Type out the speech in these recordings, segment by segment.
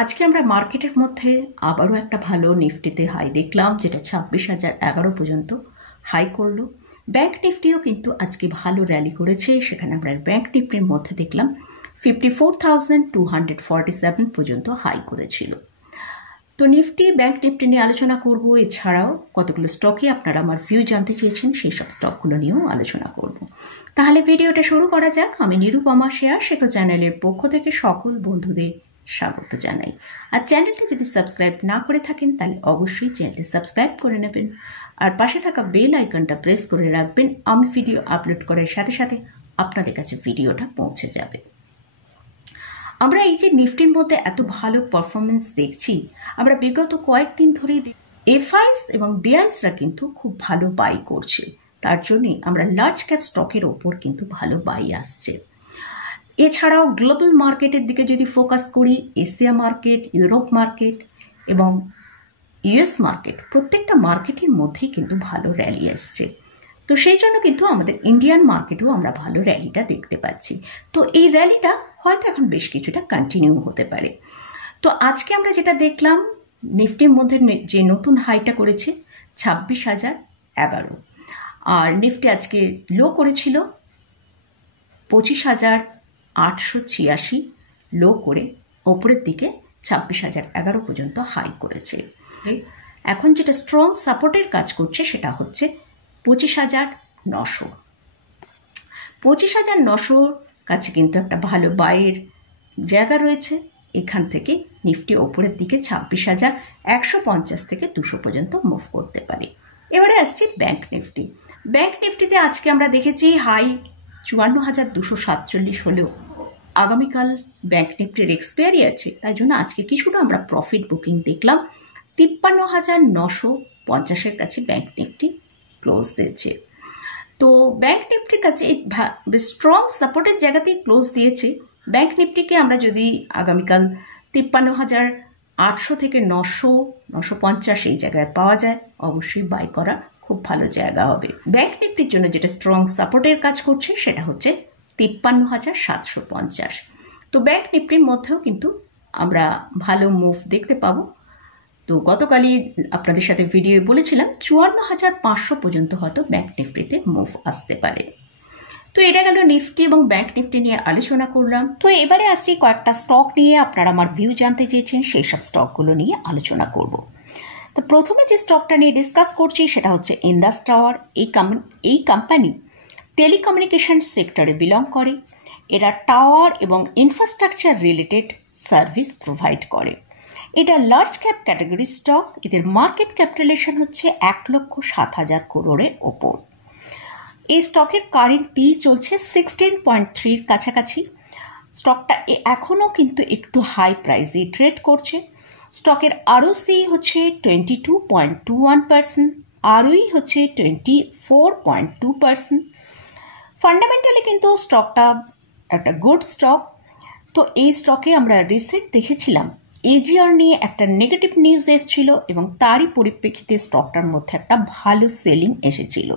আজকে আমরা মার্কেটের মধ্যে আবারও একটা ভালো নিফটিতে হাই দেখলাম, যেটা 26,011 পর্যন্ত হাই করলো। ব্যাংক নিফটিও কিন্তু আজকে ভালো র্যালি করেছে। সেখানে আমরা ব্যাংক নিফটির মধ্যে দেখলাম 54,247 পর্যন্ত হাই করেছিল। তো নিফটি ব্যাংক নিফটি নিয়ে আলোচনা করব। এছাড়াও কতগুলো স্টকে আপনারা আমার ভিউ জানতে চেয়েছেন, সেই সব স্টকগুলো নিয়েও আলোচনা করব। তাহলে ভিডিওটা শুরু করা যাক। আমি নিরুপমা শেয়ার শেখো চ্যানেলের পক্ষ থেকে সকল বন্ধুদের স্বাগত জানাই। আর চ্যানেলটা যদি সাবস্ক্রাইব না করে থাকেন তাহলে অবশ্যই চ্যানেলটি সাবস্ক্রাইব করে নেবেন, আর পাশে থাকা বেল আইকনটা প্রেস করে রাখবেন। আমি ভিডিও আপলোড করার সাথে সাথে আপনাদের কাছে ভিডিওটা পৌঁছে যাবে। আমরা এই যে নিফটির মধ্যে এত ভালো পারফরমেন্স দেখছি, আমরা বিগত কয়েকদিন ধরেই এফআইস এবং ডিআইসরা কিন্তু খুব ভালো বাই করছে। তার জন্যই আমরা লার্জ ক্যাপ স্টকের ওপর কিন্তু ভালো বাই আসছে। এছাড়াও গ্লোবাল মার্কেটের দিকে যদি ফোকাস করি, এশিয়া মার্কেট, ইউরোপ মার্কেট এবং ইউএস মার্কেট, প্রত্যেকটা মার্কেটের মধ্যেই কিন্তু ভালো র্যালি আসছে। তো সেই জন্য কিন্তু আমাদের ইন্ডিয়ান মার্কেটেও আমরা ভালো র্যালিটা দেখতে পাচ্ছি। তো এই র্যালিটা হয়তো এখন বেশ কিছুটা কন্টিনিউ হতে পারে। তো আজকে আমরা যেটা দেখলাম, নিফটির মধ্যে যে নতুন হাইটা করেছে 26,011, আর নিফটি আজকে লো করেছিল 25,886, লো করে ওপরের দিকে 26,011 পর্যন্ত হাই করেছে। এখন যেটা স্ট্রং সাপোর্টের কাজ করছে সেটা হচ্ছে 25,900। 25,900 কাছে কিন্তু একটা ভালো বাইয়ের জায়গা রয়েছে। এখান থেকে নিফটি ওপরের দিকে 26,150 থেকে 200 পর্যন্ত মুভ করতে পারে। এবারে আসছি ব্যাংক নিফটি। ব্যাংক নিফটিতে আজকে আমরা দেখেছি হাই 54,247 হলেও আগামীকাল ব্যাংক নিফটির এক্সপায়ারি আছে, তাই জন্য আজকে কিছুটা আমরা প্রফিট বুকিং দেখলাম। 53,950 কাছে ব্যাংক নিফটি ক্লোজ দিয়েছে। তো ব্যাংক নিফটির কাছে স্ট্রং সাপোর্টের জায়গাতেই ক্লোজ দিয়েছে। ব্যাংক নিফটিকে আমরা যদি আগামীকাল 53,800 থেকে 900-950 এই জায়গায় পাওয়া যায়, অবশ্যই বাই করা খুব ভালো জায়গা হবে। ব্যাংক নিফটির জন্য যেটা স্ট্রং সাপোর্টের কাজ করছে সেটা হচ্ছে 53,750। তো ব্যাংক নিফটির মধ্যেও কিন্তু আমরা ভালো মুভ দেখতে পাবো। তো গতকালই আপনাদের সাথে ভিডিও বলেছিলাম 54,500 পর্যন্ত হয়তো ব্যাংক নিফটিতে মুভ আসতে পারে। তো এটা গেল নিফটি এবং ব্যাংক নিফটি নিয়ে আলোচনা করলাম। তো এবারে আসি কয়েকটা স্টক নিয়ে, আপনারা আমার ভিউ জানতে চেয়েছেন, সেই সব স্টকগুলো নিয়ে আলোচনা করব। তো প্রথমে যে স্টকটা নিয়ে ডিসকাস করছি সেটা হচ্ছে ইন্দাস টাওয়ার। এই কোম্পানি টেলিকমিউনিকেশন সেক্টরে বিলং করে। এরা টাওয়ার এবং ইনফ্রাস্ট্রাকচার রিলেটেড সার্ভিস প্রোভাইড করে। এটা লার্জ ক্যাপ ক্যাটাগরি স্টক। এদের মার্কেট ক্যাপিটালাইজেশন হচ্ছে 1,07,000 করোড়ের ওপর। এই স্টকের কারেন্ট পি চলছে 16.3 কাছাকাছি। স্টকটা এখনও কিন্তু একটু হাই প্রাইসে ট্রেড করছে। স্টকের আরওসি হচ্ছে 22.21%, আরওই হচ্ছে 24.2%। ফান্ডামেন্টালি কিন্তু স্টকটা একটা গুড স্টক। তো এই স্টকে আমরা রিসেন্ট দেখেছিলাম এজিআর নিয়ে একটা নেগেটিভ নিউজ এসেছিল এবং তারই পরিপ্রেক্ষিতে স্টকটার মধ্যে একটা ভালো সেলিং এসেছিল।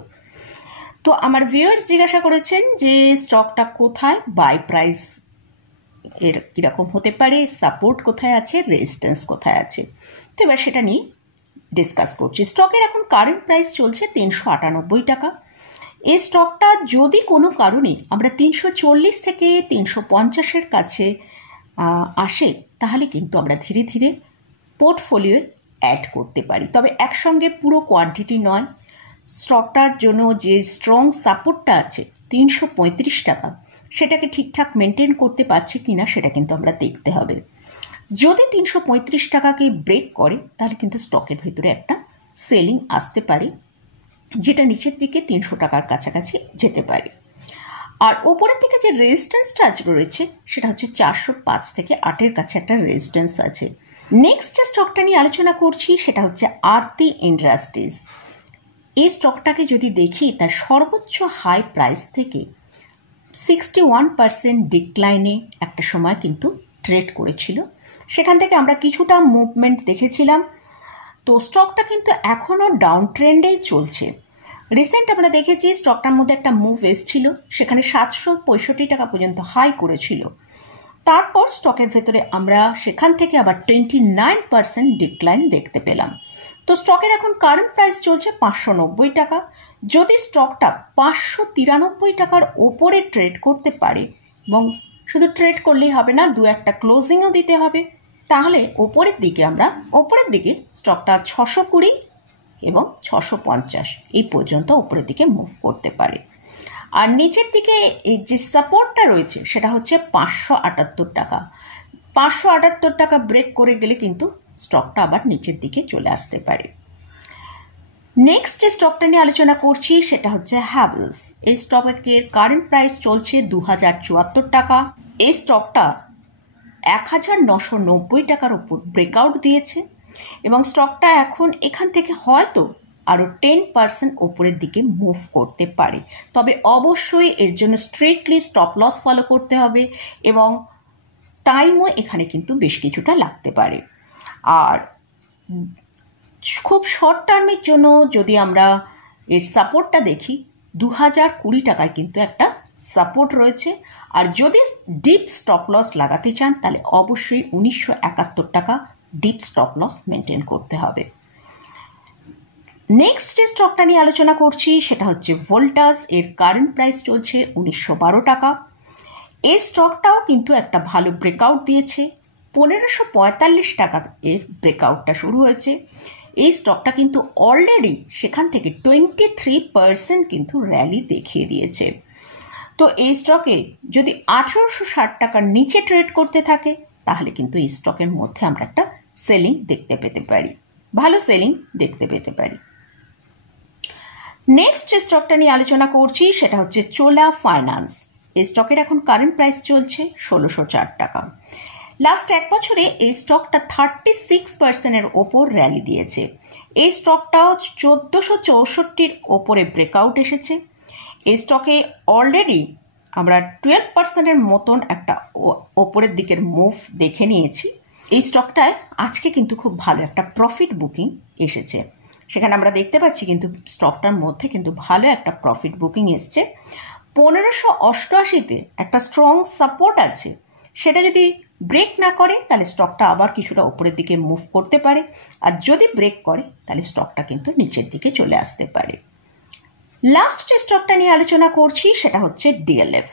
তো আমার ভিউয়ার্স জিজ্ঞাসা করেছেন যে স্টকটা কোথায়, বাই প্রাইস এর কীরকম হতে পারে, সাপোর্ট কোথায় আছে, রেজিস্ট্যান্স কোথায় আছে। তো এবার সেটা নিয়ে ডিসকাস করছি। স্টকের এখন কারেন্ট প্রাইস চলছে 398 টাকা। এই স্টকটা যদি কোনো কারণে আমরা 340 থেকে 350-এর কাছে আসে, তাহলে কিন্তু আমরা ধীরে ধীরে পোর্টফোলিওয়ে অ্যাড করতে পারি, তবে একসঙ্গে পুরো কোয়ান্টিটি নয়। স্টকটার জন্য যে স্ট্রং সাপোর্টটা আছে 335 টাকা, সেটাকে ঠিকঠাক মেনটেন করতে পারছে কিনা সেটা কিন্তু আমরা দেখতে হবে। যদি 335 টাকাকে ব্রেক করে তাহলে কিন্তু স্টকের ভিতরে একটা সেলিং আসতে পারে, যেটা নিচের দিকে 300 টাকার কাছাকাছি যেতে পারে। আর ওপরের দিকে যে রেজিস্ট্যান্সটা রয়েছে সেটা হচ্ছে 405 থেকে 8-এর কাছে একটা রেজিস্ট্যান্স আছে। নেক্সট যে স্টকটা নিয়ে আলোচনা করছি সেটা হচ্ছে আরতি ইন্ডাস্ট্রিজ। এই স্টকটাকে যদি দেখি, তার সর্বোচ্চ হাই প্রাইস থেকে 61% ডিক্লাইনে একটা সময় কিন্তু ট্রেড করেছিল। সেখান থেকে আমরা কিছুটা মুভমেন্ট দেখেছিলাম। তো স্টকটা কিন্তু এখনও ডাউন ট্রেন্ডেই চলছে। রিসেন্ট আমরা দেখেছি স্টকটার মধ্যে একটা মুভ এসেছিল, সেখানে 765 টাকা পর্যন্ত হাই করেছিল। তারপর স্টকের ভেতরে আমরা সেখান থেকে আবার 29% ডিক্লাইন দেখতে পেলাম। তো স্টকের এখন কারেন্ট প্রাইস চলছে 590 টাকা। যদি স্টকটা 593 টাকার ওপরে ট্রেড করতে পারে, এবং শুধু ট্রেড করলেই হবে না, দু একটা ক্লোজিংও দিতে হবে, তাহলে ওপরের দিকে স্টকটা 620 এবং 650 এই পর্যন্ত ওপরের দিকে মুভ করতে পারে। আর নিচের দিকে এই যে সাপোর্টটা রয়েছে সেটা হচ্ছে 578 টাকা। 578 টাকা ব্রেক করে গেলে কিন্তু স্টকটা আবার নিচের দিকে চলে আসতে পারে। নেক্সট যে স্টকটা নিয়ে আলোচনা করছি সেটা হচ্ছে হ্যাভেলস। এই স্টকের কারেন্ট প্রাইস চলছে 2074 টাকা। এই স্টকটা 1990 টাকার উপর ব্রেকআউট দিয়েছে এবং স্টকটা এখন এখান থেকে হয়তো আরও 10% ওপরের দিকে মুভ করতে পারে। তবে অবশ্যই এর জন্য স্ট্রিক্টলি স্টপ লস ফলো করতে হবে এবং টাইমও এখানে কিন্তু বেশ কিছুটা লাগতে পারে। আর খুব শর্ট টার্মের জন্য যদি আমরা এর সাপোর্টটা দেখি, 2020 টাকায় কিন্তু একটা সাপোর্ট রয়েছে। আর যদি ডিপ স্টপ লস লাগাতে চান তাহলে অবশ্যই 1971 টাকা ডিপ স্টপ লস মেনটেন করতে হবে। নেক্সট যে স্টকটা নিয়ে আলোচনা করছি সেটা হচ্ছে ভোল্টাস। এর কারেন্ট প্রাইস চলছে 1912 টাকা। এই স্টকটাও কিন্তু একটা ভালো ব্রেকআউট দিয়েছে। 1545 টাকা এর ব্রেকআউটটা শুরু হয়েছে। এই স্টকটা কিন্তু অলরেডি সেখান থেকে 23% কিন্তু র্যালি দেখিয়ে দিয়েছে। তো এই স্টকে যদি 1860 টাকার নিচে ট্রেড করতে থাকে তাহলে কিন্তু এই স্টকের মধ্যে আমরা একটা সেলিং দেখতে পেতে পারি, ভালো সেলিং দেখতে পেতে পারি। নেক্সট যে স্টকটা নিয়ে আলোচনা করছি সেটা হচ্ছে চোলা ফাইন্যান্স। এই স্টকের এখন কারেন্ট প্রাইস চলছে 1604 টাকা। লাস্ট এক বছরে এই স্টকটা 36%-এর ওপর র্যালি দিয়েছে। এই স্টকটাও 1464-র ওপরে ব্রেকআউট এসেছে। এই স্টকে অলরেডি আমরা 12%-এর মতন একটা ওপরের দিকের মুভ দেখে নিয়েছি। এই স্টকটায় আজকে কিন্তু খুব ভালো একটা প্রফিট বুকিং এসেছে। সেখানে আমরা দেখতে পাচ্ছি কিন্তু স্টকটার মধ্যে কিন্তু ভালো একটা প্রফিট বুকিং এসছে। 1588-তে একটা স্ট্রং সাপোর্ট আছে, সেটা যদি ব্রেক না করে তাহলে স্টকটা আবার কিছুটা উপরের দিকে মুভ করতে পারে, আর যদি ব্রেক করে তাহলে স্টকটা কিন্তু নিচের দিকে চলে আসতে পারে। লাস্ট যে স্টকটা নিয়ে আলোচনা করছি সেটা হচ্ছে ডিএলএফ।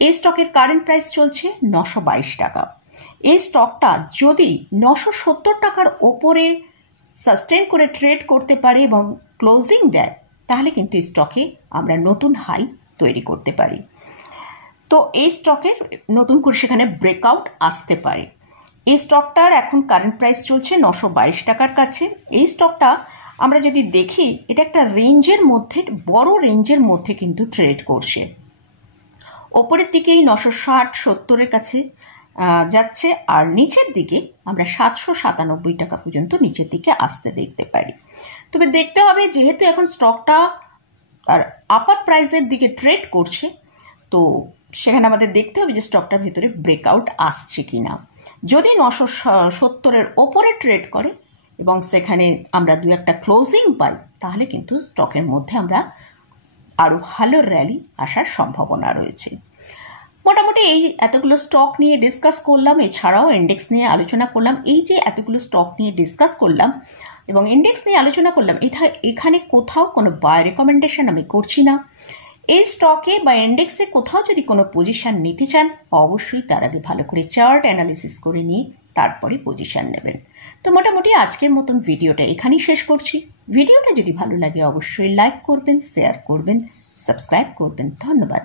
এই স্টকের কারেন্ট প্রাইস চলছে 922 টাকা। এই স্টকটা যদি 970 টাকার ওপরে সাস্টেন করে ট্রেড করতে পারে এবং ক্লোজিং দেয় তাহলে কিন্তু এই স্টকে আমরা নতুন হাই তৈরি করতে পারি। তো এই স্টকের নতুন করে সেখানে ব্রেকআউট আসতে পারে। এই স্টকটার এখন কারেন্ট প্রাইস চলছে 922 টাকার কাছে। এই স্টকটা আমরা যদি দেখি এটা একটা রেঞ্জের মধ্যে, বড় রেঞ্জের মধ্যে কিন্তু ট্রেড করছে। ওপরের দিকেই 960-70-এর কাছে যাচ্ছে, আর নিচের দিকে আমরা 797 টাকা পর্যন্ত নিচের দিকে আসতে দেখতে পারি। তবে দেখতে হবে যেহেতু এখন স্টকটা তার আপার প্রাইসের দিকে ট্রেড করছে, তো সেখানে আমাদের দেখতে হবে যে স্টকটার ভেতরে ব্রেকআউট আসছে কিনা। যদি 970-এর ওপরে ট্রেড করে এবং সেখানে আমরা দু একটা ক্লোজিং পাই তাহলে কিন্তু স্টকের মধ্যে আমরা আরও ভালো র্যালি আসার সম্ভাবনা রয়েছে। মোটামুটি এই এতগুলো স্টক নিয়ে ডিসকাস করলাম, এছাড়াও ইন্ডেক্স নিয়ে আলোচনা করলাম। এই যে এতগুলো স্টক নিয়ে ডিসকাস করলাম এবং ইন্ডেক্স নিয়ে আলোচনা করলাম, এখানে কোথাও কোনো বাই রেকমেন্ডেশন আমি করছি না। এই স্টকে বা ইন্ডেক্সে কোথাও যদি কোনো পজিশন নিতে চান অবশ্যই তার আগে ভালো করে চার্ট অ্যানালিসিস করে নিয়ে তারপরে পজিশন নেবেন। তো মোটামুটি আজকের মতন ভিডিওটা এখানেই শেষ করছি। ভিডিওটা যদি ভালো লাগে অবশ্যই লাইক করবেন, শেয়ার করবেন, সাবস্ক্রাইব করবেন। ধন্যবাদ।